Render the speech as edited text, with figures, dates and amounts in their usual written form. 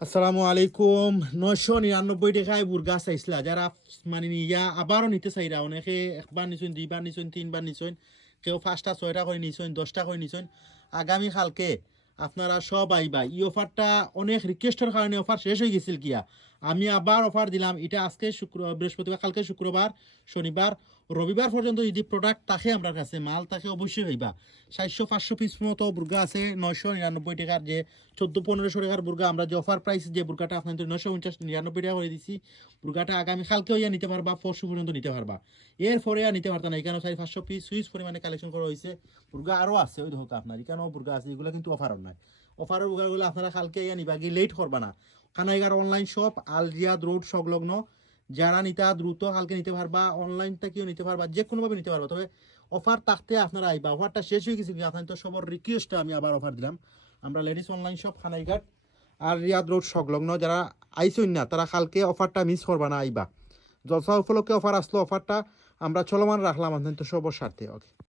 আসসালামু আলাইকুম। 999 টাকায় বুর্গা চাইছিলা যারা মানে নিয়া আবারও নিতে চাইরা, অনেকে একবার নিছেন, দুইবার নিছেন, তিনবার নিছেন, কেউ 5টা 6টা করে নিছেন, 10টা করে নিছেন। আগামী কালকে আপনারা সব আইবা। এই অফারটা অনেক রিকোয়েস্টের কারণে অফার শেষ হয়ে গেছিল গিয়া। আমি আবার অফার দিলাম। এটা আজকে বৃহস্পতিবার, কালকে শুক্রবার, শনিবার, রবিবার পর্যন্ত যদি প্রোডাক্ট থাকে আপনার কাছে, মাল থাকে, অবশ্যই হইবা। 400-500 পিস মতো বুর্গা আছে 999 টাকার, যে 1400-1500 টাকার বুর্গা। আমরা যে অফার প্রাইস যে বুর্গাটা আপনাদের 999 টাকা করে দিছি, বুর্গাটা আগামী কালকে হইয়া নিতে পারবা, পরশু পর্যন্ত নিতে পারবা। এরপরে আর নিতে পারতা না। এখানে 400-500 পিস সুইচ পরিমাণে কালেকশন করা হয়েছে। বুর্গা আরও আছে, ওই দেখো আপনার এখানেও বুর্গা আছে, এগুলো কিন্তু অফারও নয়। অফারের বুর্গাগুলো আপনারা কালকে ইয়া নিবা, গিয়ে লেট করবা না। কানাইগার অনলাইন শপ, আলজিয়াদ রোড সংলগ্ন। যারা নিতা দ্রুত কালকে নিতে পারবা, অনলাইন থেকেও নিতে পারবা, যে কোনোভাবে নিতে পারবা। তবে অফার থাকতে আপনারা আইবা। অফারটা শেষ হয়ে গেছে, আপনার তো সবার রিকোয়েস্টটা আমি আবার অফার দিলাম। আমরা লেডিস অনলাইন শপ, খানাইঘাট আর রিয়াদ রোড সংলগ্ন। যারা আইসইন না তারা কালকে অফারটা মিস করবা না, আইবা। জলসা উপলক্ষে অফার আসলো, অফারটা আমরা চলমান রাখলাম আপনার তো সবার স্বার্থে। ওকে।